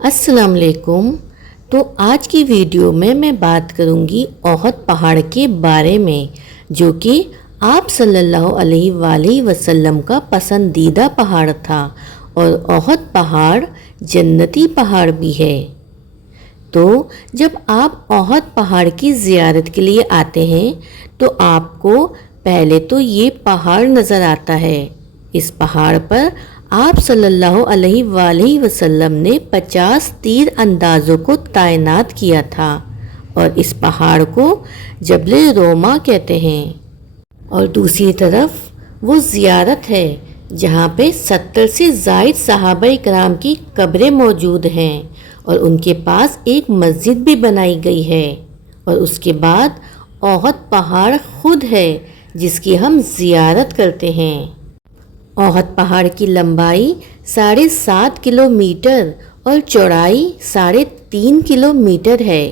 السلام علیکم۔ تو آج کی ویڈیو میں بات کروں گی احد پہاڑ کے بارے میں، جو کہ آپ صلی اللہ علیہ وآلہ وسلم کا پسندیدہ پہاڑ تھا، اور احد پہاڑ جنتی پہاڑ بھی ہے۔ تو جب آپ احد پہاڑ کی زیارت کے لیے آتے ہیں تو آپ کو پہلے تو یہ پہاڑ نظر آتا ہے۔ اس پہاڑ پر آپ صلی اللہ علیہ وآلہ وسلم نے 50 تیر اندازوں کو تعینات کیا تھا، اور اس پہاڑ کو جبل روما کہتے ہیں۔ اور دوسری طرف وہ زیارت ہے جہاں پہ 70 سے زائد صحابہ کرام کی قبریں موجود ہیں، اور ان کے پاس ایک مسجد بھی بنائی گئی ہے۔ اور اس کے بعد احد پہاڑ خود ہے جس کی ہم زیارت کرتے ہیں۔ احد پہاڑ کی لمبائی 7.5 کلومیٹر اور چوڑائی 3.5 کلومیٹر ہے۔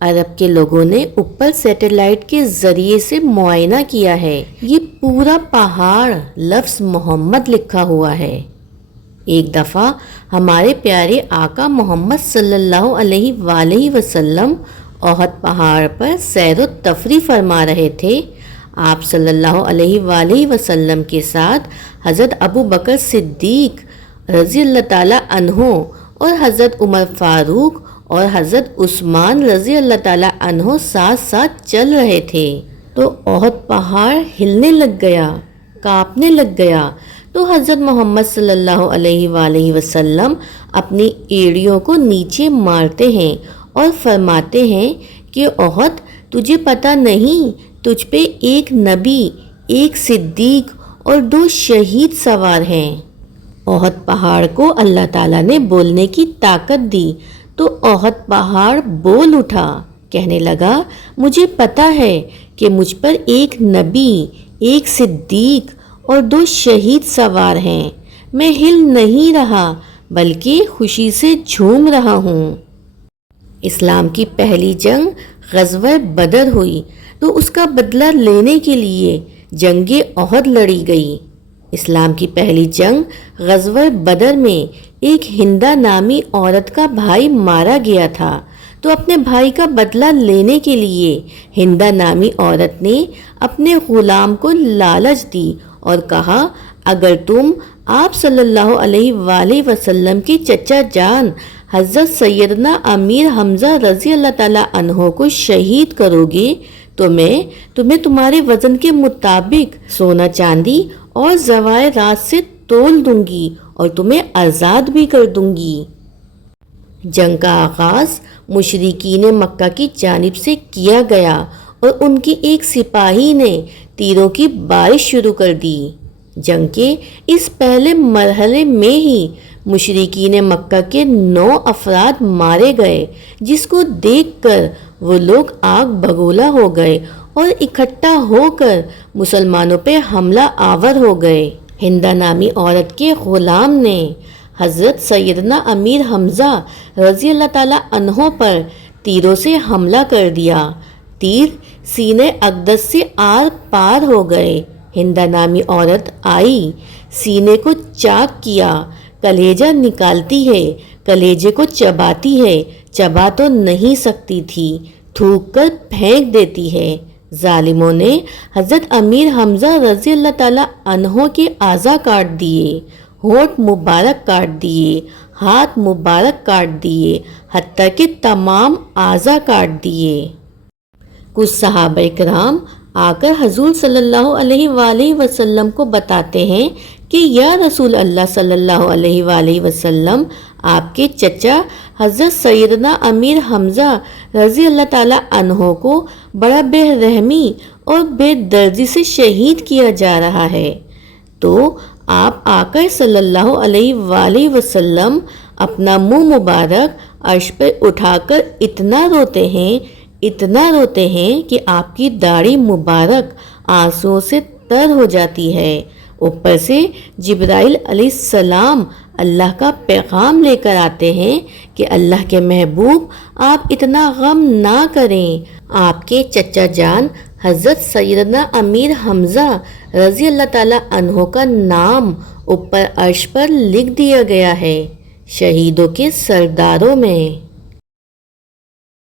عرب کے لوگوں نے اوپر سیٹلائٹ کے ذریعے سے معائنہ کیا ہے۔ یہ پورا پہاڑ لفظ محمد لکھا ہوا ہے۔ ایک دفعہ ہمارے پیارے آقا محمد صلی اللہ علیہ وآلہ وسلم احد پہاڑ پر سیر و تفریح فرما رہے تھے۔ آپ صلی اللہ علیہ وآلہ وسلم کے ساتھ حضرت ابو بکر صدیق رضی اللہ تعالیٰ عنہ اور حضرت عمر فاروق اور حضرت عثمان رضی اللہ تعالیٰ عنہ ساتھ ساتھ چل رہے تھے۔ تو احد پہاڑ ہلنے لگ گیا، کانپنے لگ گیا۔ تو حضرت محمد صلی اللہ علیہ وآلہ وسلم اپنی ایڑیوں کو نیچے مارتے ہیں اور فرماتے ہیں کہ احد، تجھے پتہ نہیں تجھ پہ ایک نبی، ایک صدیق اور 2 شہید سوار ہیں۔ احد پہاڑ کو اللہ تعالیٰ نے بولنے کی طاقت دی، تو احد پہاڑ بول اٹھا، کہنے لگا، مجھے پتہ ہے کہ مجھ پر ایک نبی، ایک صدیق اور 2 شہید سوار ہیں۔ میں ہل نہیں رہا بلکہ خوشی سے جھوم رہا ہوں۔ اسلام کی پہلی جنگ غزوہ بدر ہوئی، تو اس کا بدلہ لینے کے لیے جنگ احد لڑی گئی۔ اسلام کی پہلی جنگ غزوہ بدر میں ایک ہندہ نامی عورت کا بھائی مارا گیا تھا، تو اپنے بھائی کا بدلہ لینے کے لیے ہندہ نامی عورت نے اپنے غلام کو لالچ دی اور کہا، اگر تم آپ صلی اللہ علیہ وآلہ وسلم کے چچا جان حضرت سیدنا امیر حمزہ رضی اللہ تعالیٰ عنہ کو شہید کرو گے تو میں تمہیں تمہارے وزن کے مطابق سونا چاندی اور زواہرات سے تول دوں گی اور تمہیں آزاد بھی کر دوں گی۔ جنگ کا آغاز مشرکین مکہ کی جانب سے کیا گیا، اور ان کی ایک سپاہی نے تیروں کی بارش شروع کر دی۔ جنگ کے اس پہلے مرحلے میں ہی مشرکین مکہ کے 9 افراد مارے گئے، جس کو دیکھ کر وہ لوگ آگ بگولا ہو گئے اور اکٹھا ہو کر مسلمانوں پہ حملہ آور ہو گئے۔ ہندہ نامی عورت کے غلام نے حضرت سیدنا امیر حمزہ رضی اللہ تعالیٰ عنہ پر تیروں سے حملہ کر دیا۔ تیر سینے اقدس سے آر پار ہو گئے۔ ہندہ نامی عورت آئی، سینے کو چاک کیا، کلیجہ نکالتی ہے، کلیجے کو چباتی ہے، چبا تو نہیں سکتی تھی، تھوک کر پھینک دیتی ہے۔ ظالموں نے حضرت امیر حمزہ رضی اللہ تعالیٰ عنہ کے اعضاء کاٹ دیے، ہونٹ مبارک کاٹ دیے، ہاتھ مبارک کاٹ دیے، حتیٰ کہ تمام اعضاء کاٹ دیے۔ کچھ صحابہ کرام آ کر حضور صلی اللہ علیہ وآلہ وسلم کو بتاتے ہیں کہ یا رسول اللہ صلی اللہ علیہ وآلہ وسلم، آپ کے چچا حضرت سیدنا امیر حمزہ رضی اللہ تعالیٰ عنہ کو بڑا بے رحمی اور بے دردی سے شہید کیا جا رہا ہے۔ تو آپ آ کر صلی اللہ علیہ وآلہ وسلم اپنا منہ مبارک عرش پہ اٹھا کر اتنا روتے ہیں کہ آپ کی داڑھی مبارک آنسوؤں سے تر ہو جاتی ہے۔ اوپر سے جبرائیل علیہ السلام اللہ کا پیغام لے کر آتے ہیں کہ اللہ کے محبوب، آپ اتنا غم نہ کریں، آپ کے چچا جان حضرت سیدنا امیر حمزہ رضی اللہ تعالیٰ عنہ کا نام اوپر عرش پر لکھ دیا گیا ہے۔ شہیدوں کے سرداروں میں